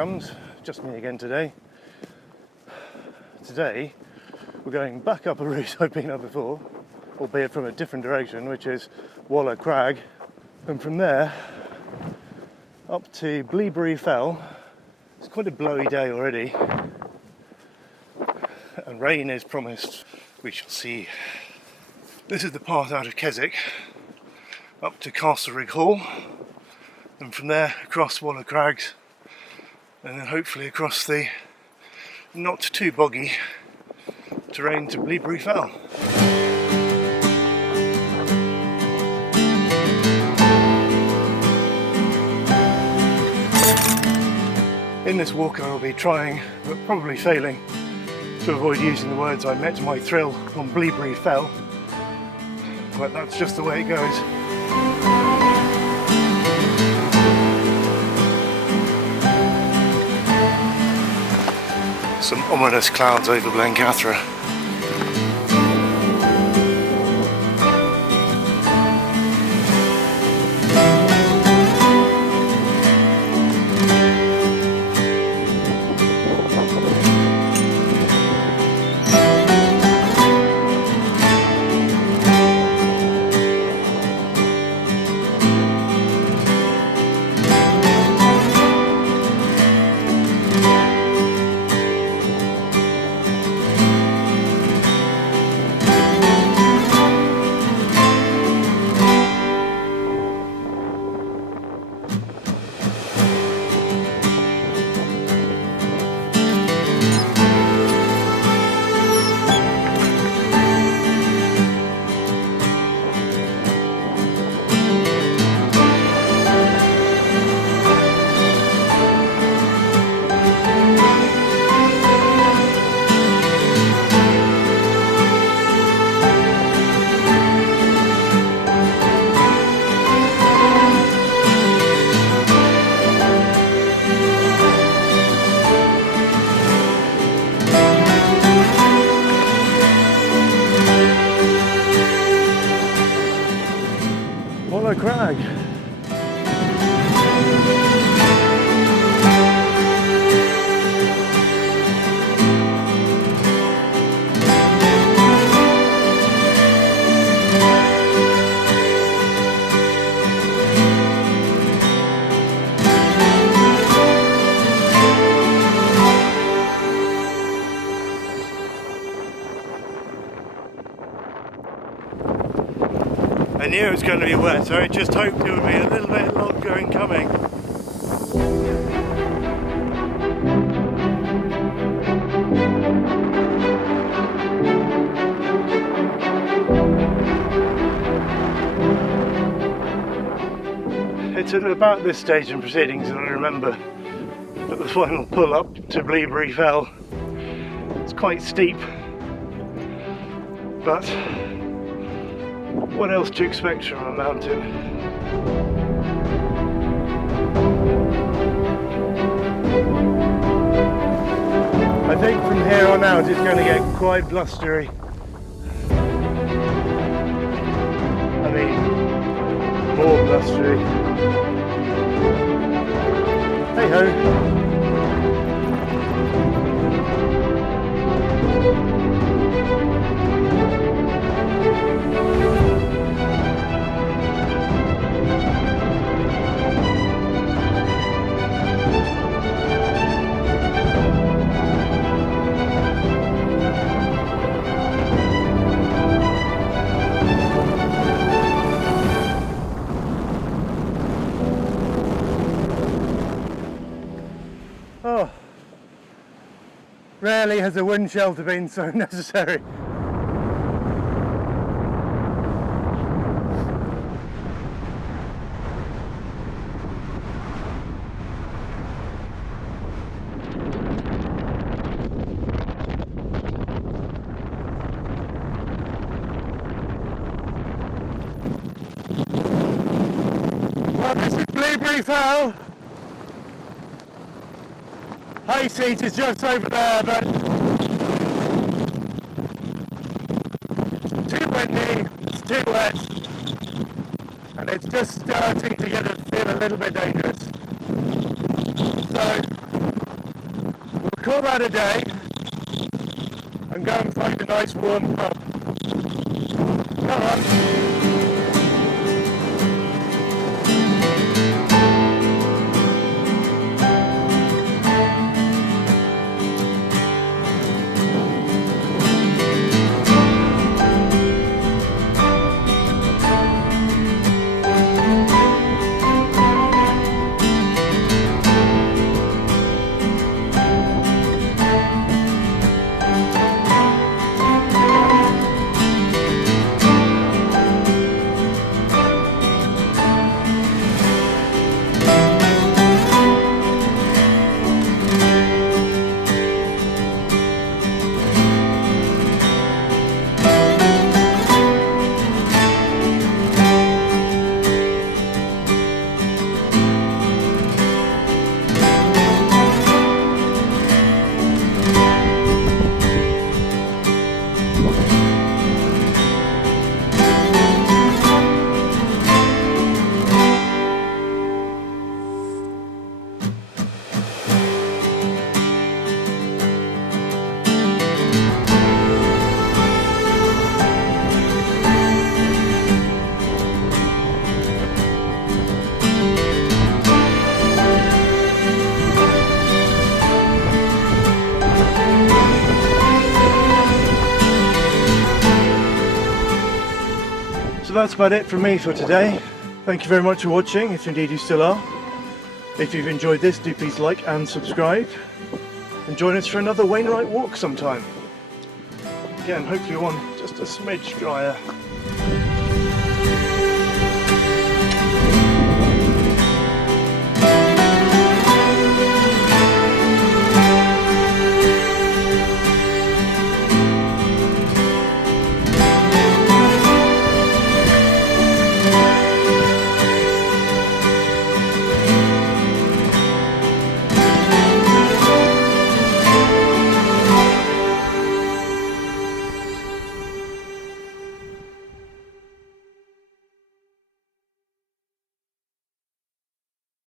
chums, just me again today. Today we're going back up a route I've been up before, albeit from a different direction, which is Walla Crag, and from there up to Bleaberry Fell. It's quite a blowy day already, and rain is promised. We shall see. This is the path out of Keswick up to Keswick Hall, and from there across Walla Crags, and then hopefully across the not too boggy terrain to Bleaberry Fell. In this walk I will be trying, but probably failing, to avoid using the words "I met my thrill on Bleaberry Fell," but that's just the way it goes. Some ominous clouds over Blencathra. Walla Crag. I knew it was going to be wet, so I just hoped it would be a little bit longer in coming. It's at about this stage in proceedings that I remember that the final pull up to Bleaberry Fell. It's quite steep, but what else to expect from a mountain? I think from here on out it's going to get quite blustery. I mean, more blustery. Hey ho! Oh, rarely has a wind shelter been so necessary. Well, this is Bleaberry Fell. Hay seat is just over there, but too windy, it's too wet, and it's just starting to feel a little bit dangerous. So call that a day and go and find a nice warm pub. Come on. So that's about it from me for today. Thank you very much for watching, if indeed you still are. If you've enjoyed this, do please like and subscribe. And join us for another Wainwright walk sometime. Again, hopefully one just a smidge drier.